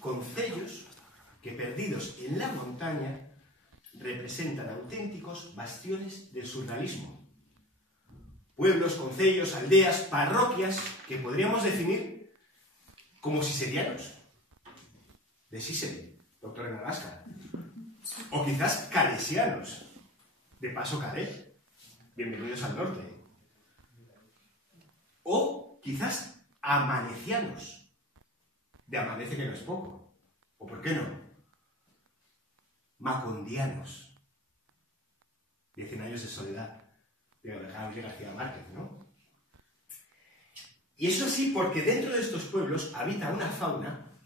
concellos que, perdidos en la montaña, representan auténticos bastiones del surrealismo. Pueblos, concellos, aldeas, parroquias que podríamos definir como siserianos. De Siseri, doctor en Alaska. O quizás calesianos. De Paso Calais. Bienvenidos al norte. O quizás amanecianos. De Amanece, que no es poco. ¿O por qué no? Macondianos. De 100 años de soledad. De Gabriel García Márquez, ¿no? Y eso así porque dentro de estos pueblos habita una fauna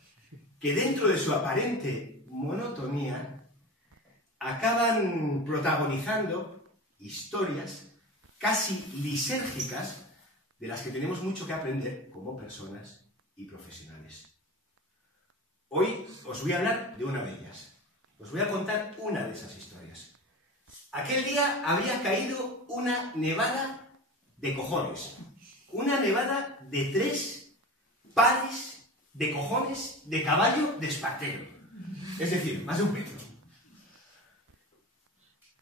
que, dentro de su aparente monotonía, acaban protagonizando historias casi lisérgicas de las que tenemos mucho que aprender como personas y profesionales. Hoy os voy a hablar de una de ellas. Os voy a contar una de esas historias. Aquel día había caído una nevada de cojones. Una nevada de 3 pares de cojones de caballo de Espartero. Es decir, más de 1 metro.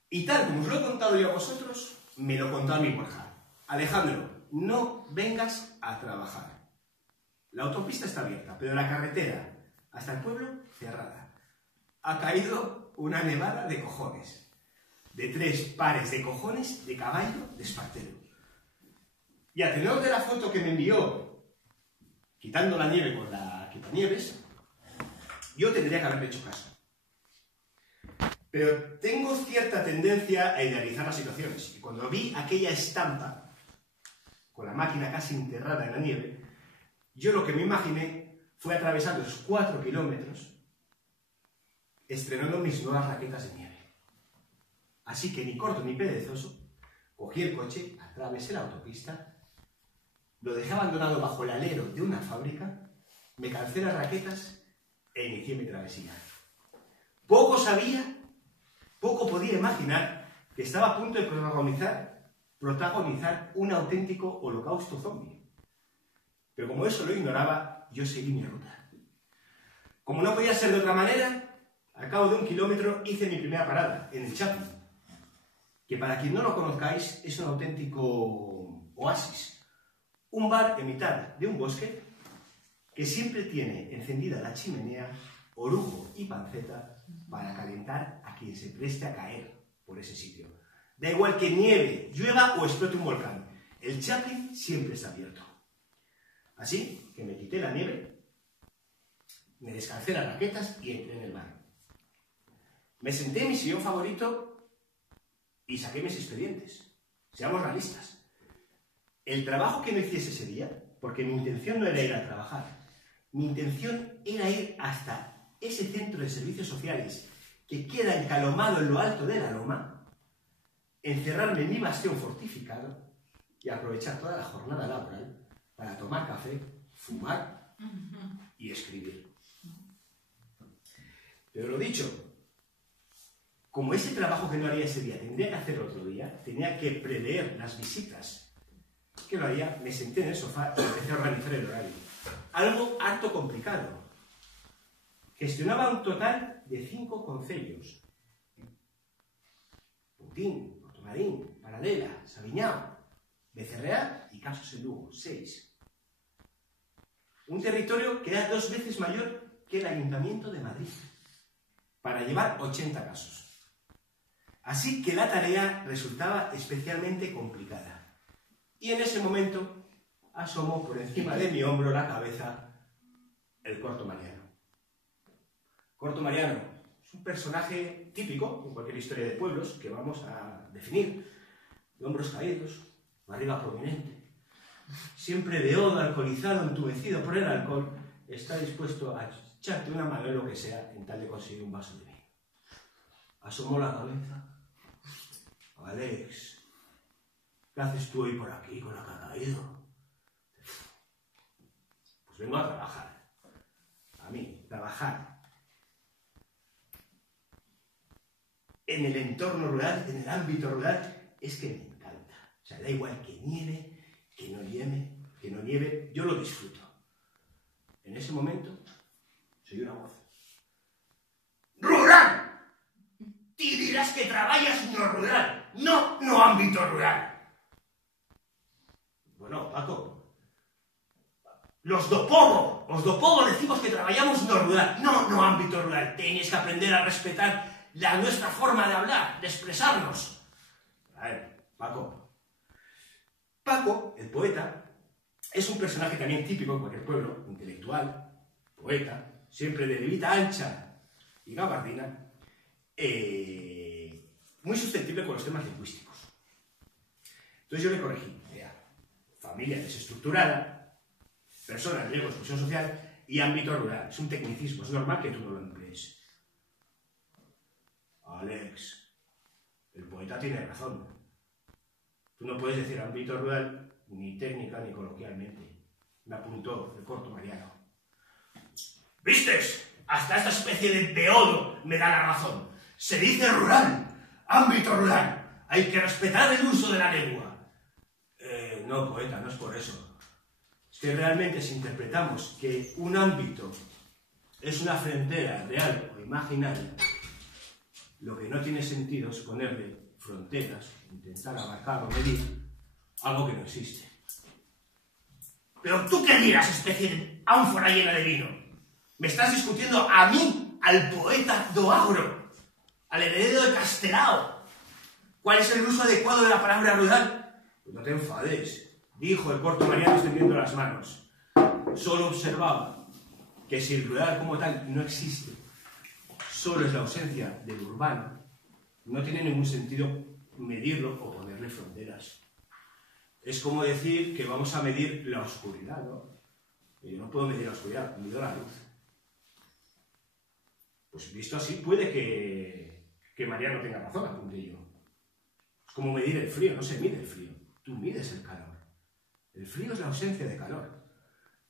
Y tal como os lo he contado yo a vosotros, me lo contó a mí Borja. Alejandro, no vengas a trabajar. La autopista está abierta, pero la carretera hasta el pueblo cerrada. Ha caído una nevada de cojones. De 3 pares de cojones de caballo de Espartero. Y a tenor de la foto que me envió, quitando la nieve con la quitanieves, yo tendría que haberle hecho caso. Pero tengo cierta tendencia a idealizar las situaciones. Y cuando vi aquella estampa, con la máquina casi enterrada en la nieve, yo lo que me imaginé fue atravesando esos 4 kilómetros, estrenando mis nuevas raquetas de nieve. Así que, ni corto ni perezoso, cogí el coche, atravesé la autopista, lo dejé abandonado bajo el alero de una fábrica, me calcé las raquetas e inicié mi travesía. Poco sabía, poco podía imaginar que estaba a punto de protagonizar un auténtico holocausto zombie. Pero como eso lo ignoraba, yo seguí mi ruta. Como no podía ser de otra manera, al cabo de 1 kilómetro hice mi primera parada, en el Chaplin, que, para quien no lo conozcáis, es un auténtico oasis. Un bar en mitad de un bosque que siempre tiene encendida la chimenea, orujo y panceta para calentar a quien se preste a caer por ese sitio. Da igual que nieve, llueva o explote un volcán, el Chaplin siempre está abierto. Así que me quité la nieve, me descalcé las raquetas y entré en el bar. Me senté en mi sillón favorito y saqué mis expedientes. Seamos realistas. El trabajo que me hiciese ese día, porque mi intención no era ir a trabajar, mi intención era ir hasta ese centro de servicios sociales que queda encalomado en lo alto de la loma, encerrarme en mi bastión fortificado y aprovechar toda la jornada laboral para tomar café, fumar y escribir. Pero lo dicho, como ese trabajo que no haría ese día tendría que hacerlo otro día, tenía que prever las visitas que lo haría, me senté en el sofá y empecé a organizar el horario. Algo harto complicado. Gestionaba un total de 5 concellos. Puntín, Portomarín, Paradela, Sabiñao, Becerreá y Casos en Lugo, 6. Un territorio que era 2 veces mayor que el Ayuntamiento de Madrid, para llevar 80 casos. Así que la tarea resultaba especialmente complicada. Y en ese momento asomó por encima de mi hombro la cabeza el Corto Mariano. Corto Mariano es un personaje típico en cualquier historia de pueblos que vamos a definir. De hombros caídos, barriga prominente, siempre beodo, alcoholizado, entumecido por el alcohol, está dispuesto a echarte una mano en lo que sea en tal de conseguir un vaso de vino. Asomó la cabeza. Alex, ¿qué haces tú hoy por aquí con la que ha caído? Pues vengo a trabajar. A mí, trabajar. En el entorno rural, en el ámbito rural, es que me encanta. O sea, da igual que nieve, que no nieve, yo lo disfruto. En ese momento, soy una voz. ¡Rural! Ti dirás que traballas no rural, no ámbito rural. Bueno, Paco, os do povo decimos que traballamos no rural, no ámbito rural. Teñes que aprender a respetar la nuestra forma de hablar, de expresarnos. A ver, Paco, el poeta, es un personaje también típico en cualquier pueblo, intelectual, poeta, siempre de levita ancha y gabardina, muy susceptible con los temas lingüísticos. Entonces yo le corregí, familia desestructurada, persona en riesgo de exclusión social y ámbito rural. Es un tecnicismo, es normal que tú no lo emplees. Alex, el poeta tiene razón. Tú no puedes decir ámbito rural ni técnica ni coloquialmente. Me apuntó el corto Mariano. ¿Vistes? Hasta esta especie de beodo me da la razón. Se dice rural, ámbito rural. Hay que respetar el uso de la lengua. No, poeta, no es por eso. Es que realmente si interpretamos que un ámbito es una frontera real o imaginaria, lo que no tiene sentido es ponerle fronteras, intentar abarcar o medir algo que no existe. Pero tú qué dirás, especie de ánfora llena de vino. Me estás discutiendo a mí, al poeta do agro, al heredero de Castelao. ¿Cuál es el uso adecuado de la palabra rural? Pues no te enfades, dijo el corto Mariano extendiendo las manos. Solo observaba que si el rural como tal no existe, solo es la ausencia del urbano, no tiene ningún sentido medirlo o ponerle fronteras. Es como decir que vamos a medir la oscuridad, ¿no? Yo no puedo medir la oscuridad, mido la luz. Pues visto así, puede que Mariano tenga razón, apunté yo. Es como medir el frío, no se mide el frío, tú mides el calor. El frío es la ausencia de calor.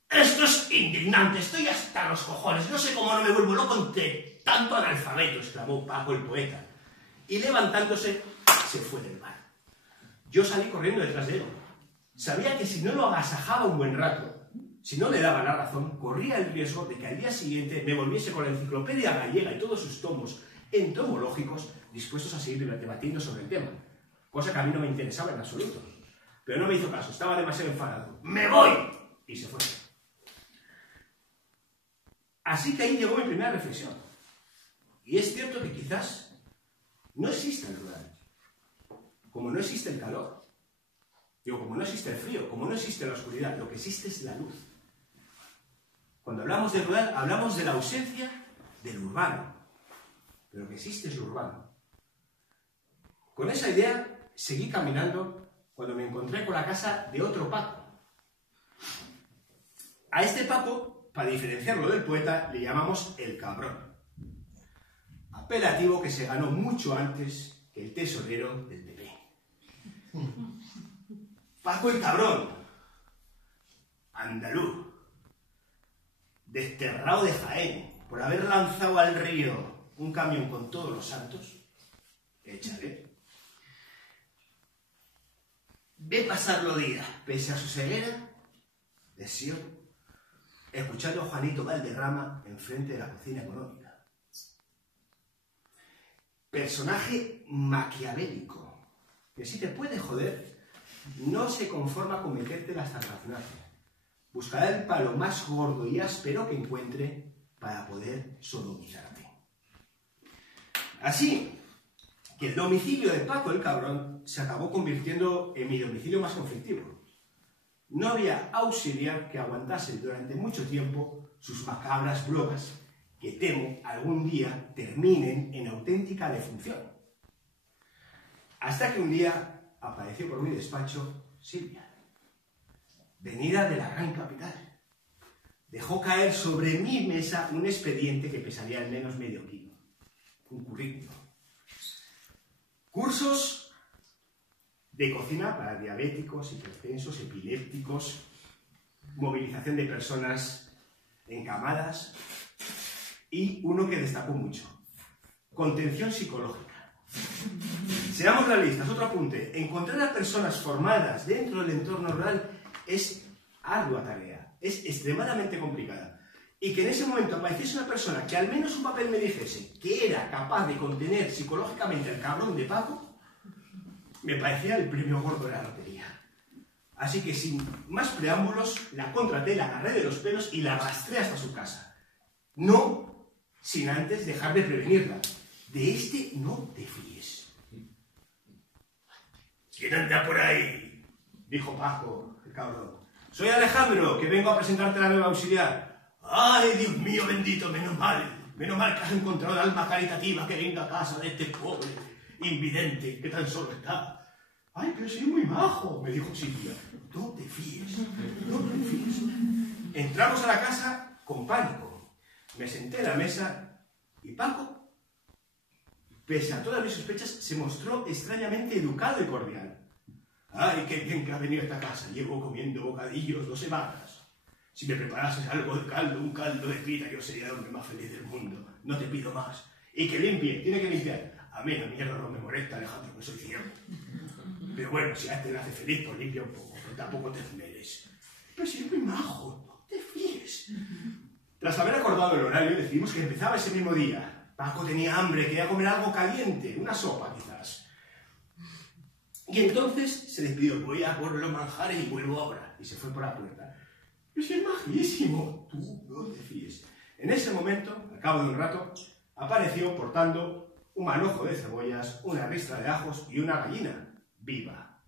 Esto es indignante, estoy hasta los cojones, no sé cómo no me vuelvo loco entre tanto analfabeto, exclamó Paco el poeta. Y levantándose, se fue del bar. Yo salí corriendo detrás de él. Sabía que si no lo agasajaba un buen rato, si no le daba la razón, corría el riesgo de que al día siguiente me volviese con la enciclopedia gallega y todos sus tomos entomológicos dispuestos a seguir debatiendo sobre el tema, cosa que a mí no me interesaba en absoluto. Pero no me hizo caso, estaba demasiado enfadado. ¡Me voy! Y se fue. Así que ahí llegó mi primera reflexión. Y es cierto que quizás no exista el rural. Como no existe el calor, como no existe el frío, como no existe la oscuridad, lo que existe es la luz. Cuando hablamos de rural, hablamos de la ausencia del urbano. Pero lo que existe es lo urbano. Con esa idea seguí caminando cuando me encontré con la casa de otro Paco. A este Paco, para diferenciarlo del poeta, le llamamos el cabrón. Apelativo que se ganó mucho antes que el tesorero del PP. Paco el cabrón, andaluz, desterrado de Jaén, por haber lanzado al río un camión con todos los santos, échale. Ve pasar los días, pese a su ceguera, lesión, escuchando a Juanito Valderrama enfrente de la cocina económica. Personaje maquiavélico, que si te puede joder, no se conforma con meterte las tarraznacias. Buscará el palo más gordo y áspero que encuentre para poder sodomizarte. Así que el domicilio de Paco el cabrón se acabó convirtiendo en mi domicilio más conflictivo. No había auxiliar que aguantase durante mucho tiempo sus macabras bromas que temo algún día terminen en auténtica defunción. Hasta que un día apareció por mi despacho Silvia, venida de la gran capital. Dejó caer sobre mi mesa un expediente que pesaría al menos medio kilo. Un currículum. Cursos de cocina para diabéticos, hipertensos, epilépticos, movilización de personas encamadas y uno que destacó mucho, contención psicológica. Seamos realistas, otro apunte. Encontrar a personas formadas dentro del entorno rural es ardua tarea, es extremadamente complicada. y que en ese momento apareciese una persona que al menos un papel me dijese que era capaz de contener psicológicamente al cabrón de Paco, me parecía el premio gordo de la lotería. Así que sin más preámbulos, la contraté, la agarré de los pelos y la arrastré hasta su casa. No sin antes dejar de prevenirla. De este no te fíes. ¿Quién anda por ahí?, dijo Paco, el cabrón. Soy Alejandro, que vengo a presentarte la nueva auxiliar. ¡Ay, Dios mío bendito! Menos mal que has encontrado el alma caritativa que venga a casa de este pobre invidente que tan solo está. ¡Ay, pero soy muy majo!, me dijo Silvia. No te fíes, no te fíes. Entramos a la casa con pánico. Me senté a la mesa y Paco, pese a todas mis sospechas, se mostró extrañamente educado y cordial. ¡Ay, qué bien que has venido a esta casa! Llevo comiendo bocadillos 2 semanas. Si me preparases algo de caldo, un caldo de pita, yo sería el hombre más feliz del mundo. No te pido más. Y que limpie, tiene que limpiar. A mí la mierda no me molesta, Alejandro, que soy ciego. Pero bueno, si a este le hace feliz, pues limpia un poco, pero tampoco te esmeres. Pero si es muy majo, no te fíes. Tras haber acordado el horario, decidimos que empezaba ese mismo día. Paco tenía hambre, quería comer algo caliente, una sopa quizás. Y entonces se despidió: voy a por los manjares y vuelvo ahora. Y se fue por la puerta. Pero si es majísimo, tú no te fíes. En ese momento, al cabo de un rato, apareció portando un manojo de cebollas, una ristra de ajos y una gallina viva.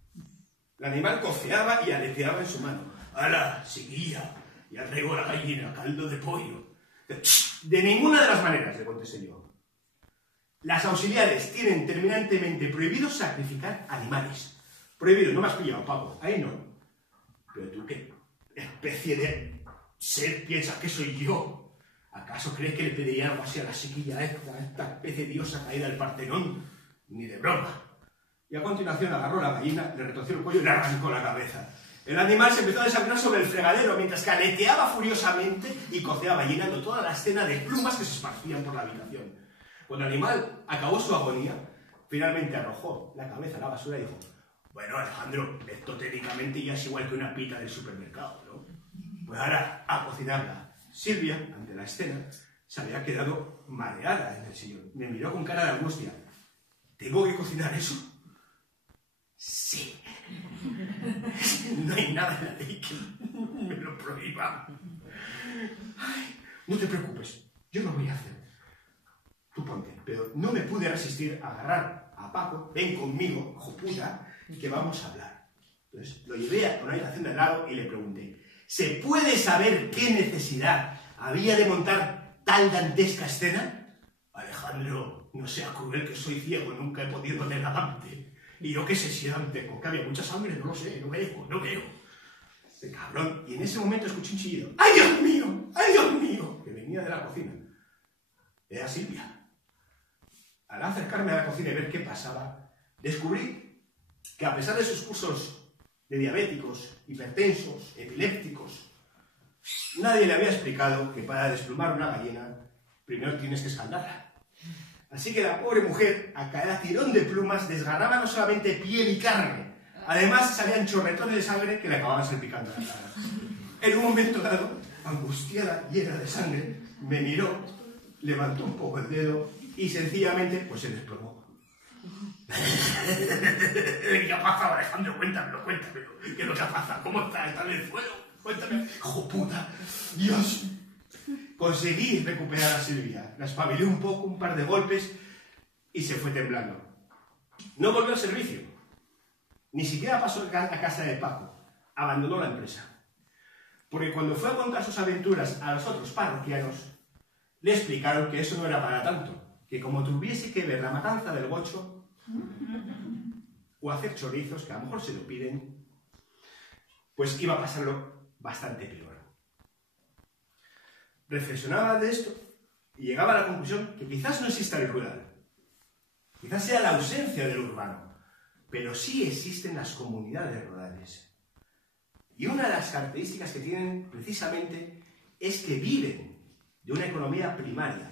El animal coceaba y aleteaba en su mano. ¡Hala, seguía! Ya traigo la gallina, caldo de pollo. De ninguna de las maneras, le contesté yo. Las auxiliares tienen terminantemente prohibido sacrificar animales. Prohibido, no me has pillado, Paco. Ahí no. Pero tú, ¿qué especie de ser piensas que soy yo? ¿Acaso crees que le pediría algo así a la chiquilla esta especie de diosa caída del Partenón? Ni de broma. Y a continuación agarró la gallina, le retorció el cuello y le arrancó la cabeza. El animal se empezó a desangrar sobre el fregadero mientras que aleteaba furiosamente y coceaba, llenando toda la escena de plumas que se esparcían por la habitación. Cuando el animal acabó su agonía, finalmente arrojó la cabeza a la basura y dijo: bueno, Alejandro, esto técnicamente ya es igual que una pita del supermercado, ¿no? Pues ahora a cocinarla. Silvia, ante la escena, se había quedado mareada en el sillón. Me miró con cara de angustia. ¿Tengo que cocinar eso? Sí. No hay nada en la ley que me lo prohíba. Ay, no te preocupes, yo lo voy a hacer. Tú ponte. Pero no me pude resistir a agarrar a Paco. Ven conmigo, hijo puta, que vamos a hablar. Entonces lo llevé a una habitación de al lado y le pregunté: ¿se puede saber qué necesidad había de montar tal dantesca escena? Alejandro, no seas cruel, que soy ciego, nunca he podido leer a Dante. Y yo qué sé si Dante, porque había mucha sangre, no lo sé, no veo. Este cabrón. Y en ese momento escuché un chillido. ¡Ay, Dios mío! ¡Ay, Dios mío! Que venía de la cocina. Era Silvia. Al acercarme a la cocina y ver qué pasaba, descubrí que a pesar de sus cursos de diabéticos, hipertensos, epilépticos, nadie le había explicado que para desplumar una gallina primero tienes que escaldarla. Así que la pobre mujer, a cada tirón de plumas, desgarraba no solamente piel y carne, además salían chorretones de sangre que le acababan salpicando la cara. En un momento dado, angustiada, llena de sangre, me miró, levantó un poco el dedo y sencillamente pues se desplomó. ¿Qué ha pasado, Alejandro? Cuéntamelo. ¿Qué es lo que ha pasado? ¿Cómo está? ¿Está en el suelo? Cuéntame. ¡Hijo puta! ¡Dios! Conseguí recuperar a Silvia. La espabilé un poco, un par de golpes y se fue temblando. No volvió al servicio. Ni siquiera pasó a casa de Paco. Abandonó la empresa. Porque cuando fue a contar sus aventuras a los otros parroquianos, le explicaron que eso no era para tanto, que como tuviese que ver la matanza del gocho o hacer chorizos, que a lo mejor se lo piden, pues iba a pasarlo bastante peor. Reflexionaba de esto y llegaba a la conclusión que quizás no exista el rural, quizás sea la ausencia del urbano, pero sí existen las comunidades rurales. Y una de las características que tienen precisamente es que viven de una economía primaria,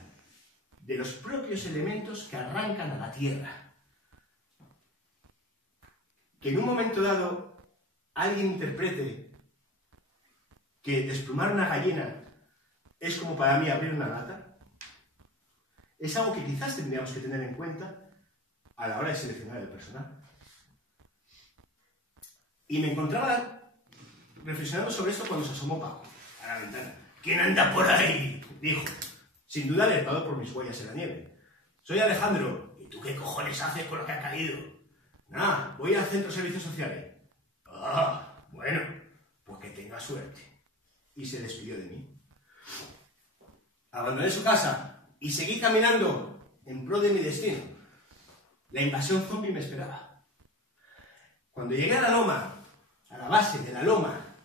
de los propios elementos que arrancan a la tierra. Que en un momento dado alguien interprete que desplumar una gallina es como para mí abrir una lata. Es algo que quizás tendríamos que tener en cuenta a la hora de seleccionar el personal. Y me encontraba reflexionando sobre esto cuando se asomó Paco a la ventana. ¿Quién anda por ahí?, dijo, sin duda alertado por mis huellas en la nieve. Soy Alejandro. ¿Y tú qué cojones haces con lo que ha caído? Nada, voy al centro de servicios sociales. Ah, bueno, pues que tenga suerte. Y se despidió de mí. Abandoné su casa y seguí caminando en pro de mi destino. La invasión zombie me esperaba. Cuando llegué a la loma, a la base de la loma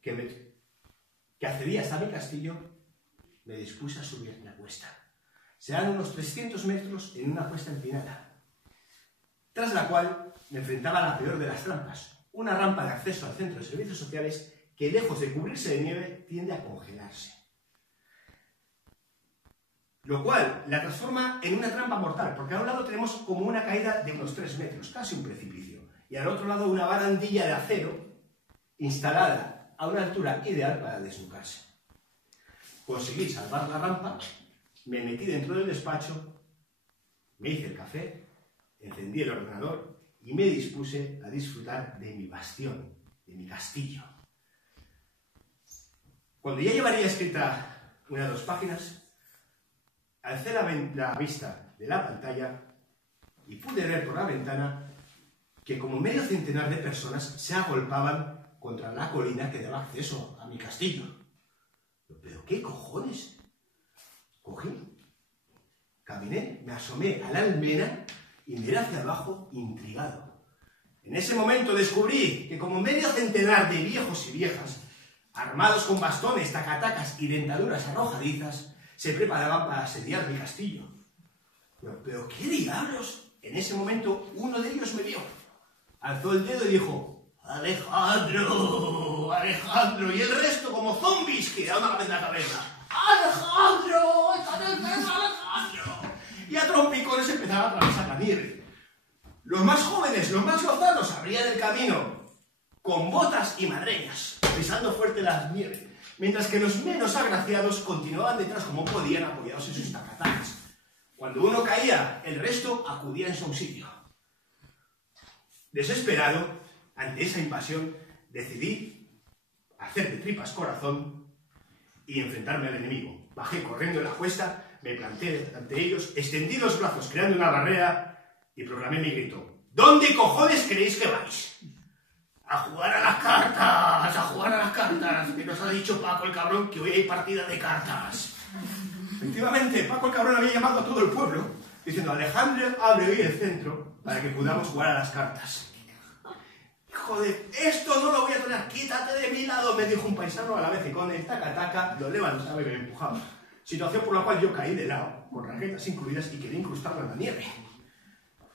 que accedía hasta mi castillo, me dispuse a subir la cuesta. Serán unos 300 metros en una cuesta empinada, tras la cual me enfrentaba a la peor de las trampas, una rampa de acceso al centro de servicios sociales que, lejos de cubrirse de nieve, tiende a congelarse. Lo cual la transforma en una trampa mortal, porque a un lado tenemos como una caída de unos 3 metros, casi un precipicio, y al otro lado una barandilla de acero instalada a una altura ideal para desnucarse. Conseguí salvar la rampa, me metí dentro del despacho, me hice el café, encendí el ordenador y me dispuse a disfrutar de mi bastión, de mi castillo. Cuando ya llevaría escrita una o 2 páginas, alcé la vista de la pantalla y pude ver por la ventana que como medio centenar de personas se agolpaban contra la colina que daba acceso a mi castillo. ¿Pero qué cojones? Cogí, caminé, me asomé a la almena y miré hacia abajo intrigado. En ese momento descubrí que como medio centenar de viejos y viejas, armados con bastones, tacatacas y dentaduras arrojadizas, se preparaban para asediar mi castillo. ¿Pero qué diablos? En ese momento uno de ellos me vio, alzó el dedo y dijo: ¡Alejandro! ¡Alejandro! Y el resto, como zombies, quedaban en la cabeza. ¡Alejandro! ¡Alejandro! Y a trompicones empezaron a atravesar la nieve. Los más jóvenes, los más lozanos, abrían el camino con botas y madreñas, pisando fuerte la nieve, mientras que los menos agraciados continuaban detrás como podían, apoyados en sus tacatacas. Cuando uno caía, el resto acudía en su auxilio. Desesperado ante esa invasión, decidí hacer de tripas corazón y enfrentarme al enemigo. Bajé corriendo la cuesta, me planté ante ellos, extendí los brazos creando una barrera y proclamé mi grito: ¿Dónde cojones creéis que vais? ¡A jugar a las cartas! ¡A jugar a las cartas! Que nos ha dicho Paco el cabrón que hoy hay partida de cartas. Efectivamente, Paco el cabrón había llamado a todo el pueblo diciendo: Alejandro, abre hoy el centro para que podamos jugar a las cartas. Joder, esto no lo voy a tolerar, quítate de mi lado, me dijo un paisano a la vez, y con el taca-taca lo levantaba y me empujaba. Situación por la cual yo caí de lado, con raquetas incluidas, y quedé incrustado en la nieve.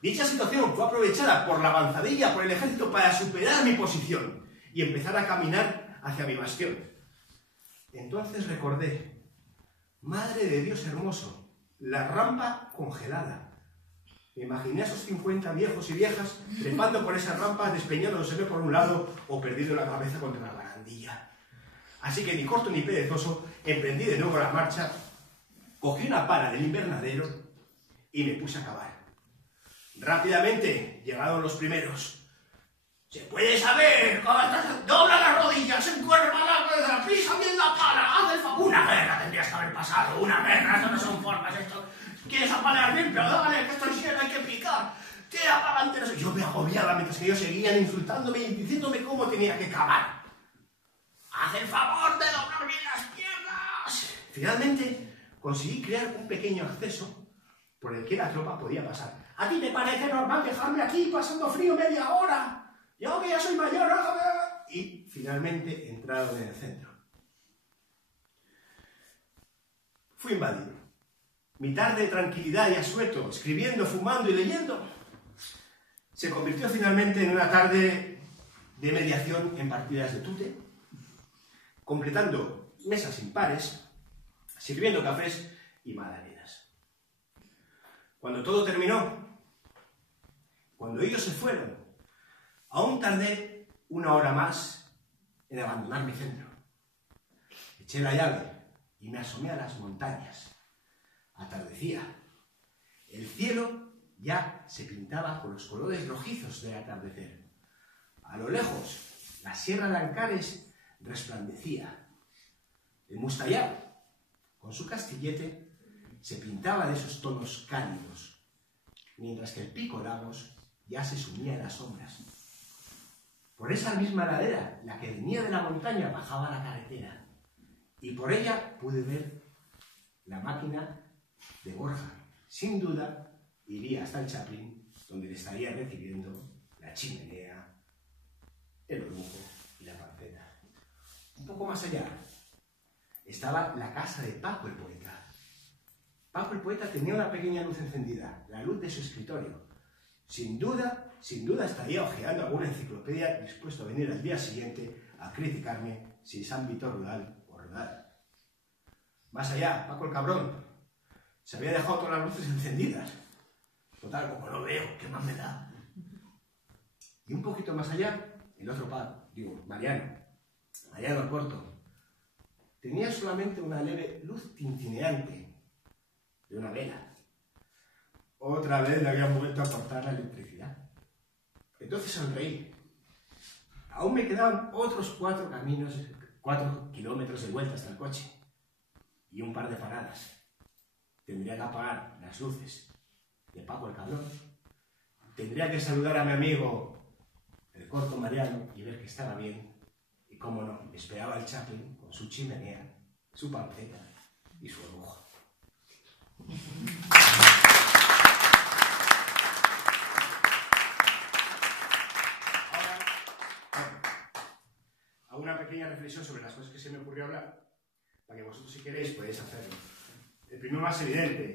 Dicha situación fue aprovechada por la avanzadilla, por el ejército, para superar mi posición y empezar a caminar hacia mi bastión. Entonces recordé: madre de Dios hermoso, la rampa congelada. Me imaginé a esos 50 viejos y viejas trepando por esa rampa, despeñándose por un lado o perdiendo la cabeza contra la barandilla. Así que ni corto ni perezoso, emprendí de nuevo la marcha, cogí una pala del invernadero y me puse a cavar. Rápidamente llegaron los primeros. ¡Se puede saber! ¡Dobla las rodillas! ¡Encuerva la cabeza! ¡Pisa bien la pala! ¡Haz el favor! Una guerra tendrías que haber pasado. Una guerra. Esto no son formas. Esto... ¿Quieres apalear bien? Pero dale, que estoy lleno, hay que picar. Tira para adelante. Yo me agobiaba mientras que ellos seguían insultándome y diciéndome cómo tenía que cavar. ¡Haz el favor de doblar bien las piernas! Finalmente conseguí crear un pequeño acceso por el que la tropa podía pasar. ¿A ti te parece normal dejarme aquí pasando frío media hora? Yo que ya soy mayor... Y finalmente entraron en el centro. Fui invadido. Mi tarde de tranquilidad y asueto, escribiendo, fumando y leyendo, se convirtió finalmente en una tarde de mediación en partidas de tute, completando mesas impares, sirviendo cafés y magdalenas. Cuando todo terminó, cuando ellos se fueron, aún tardé 1 hora más en abandonar mi centro. Eché la llave y me asomé a las montañas. Atardecía. El cielo ya se pintaba con los colores rojizos del atardecer. A lo lejos, la sierra de Ancares resplandecía. El Mustayá, con su castillete, se pintaba de esos tonos cálidos, mientras que el Pico Lagos ya se sumía en las sombras. Por esa misma ladera, la que venía de la montaña bajaba a la carretera, y por ella pude ver la máquina de Borja. Sin duda, iría hasta el Chaplin, donde le estaría recibiendo la chimenea, el orujo y la panceta. Un poco más allá estaba la casa de Paco el poeta. Paco el poeta tenía una pequeña luz encendida, la luz de su escritorio. Sin duda estaría hojeando alguna enciclopedia, dispuesto a venir al día siguiente a criticarme si es ámbito rural o rural. Más allá, Paco el cabrón se había dejado todas las luces encendidas. Total, como no veo, ¿qué más me da? Y un poquito más allá, el otro Mariano el corto, tenía solamente una leve luz tintineante de una vela. Otra vez le habían vuelto a cortar la electricidad. Entonces sonreí. Aún me quedaban otros 4 kilómetros de vuelta hasta el coche y un par de paradas. Tendría que apagar las luces de Paco el cabrón. Tendría que saludar a mi amigo el corto Mariano y ver que estaba bien. Y cómo no, esperaba el Chaplin con su chimenea, su panceta y su orujo. Ahora, hago una pequeña reflexión sobre las cosas que se me ocurrió hablar, para que vosotros, si queréis, podéis hacerlo. El primero más evidente.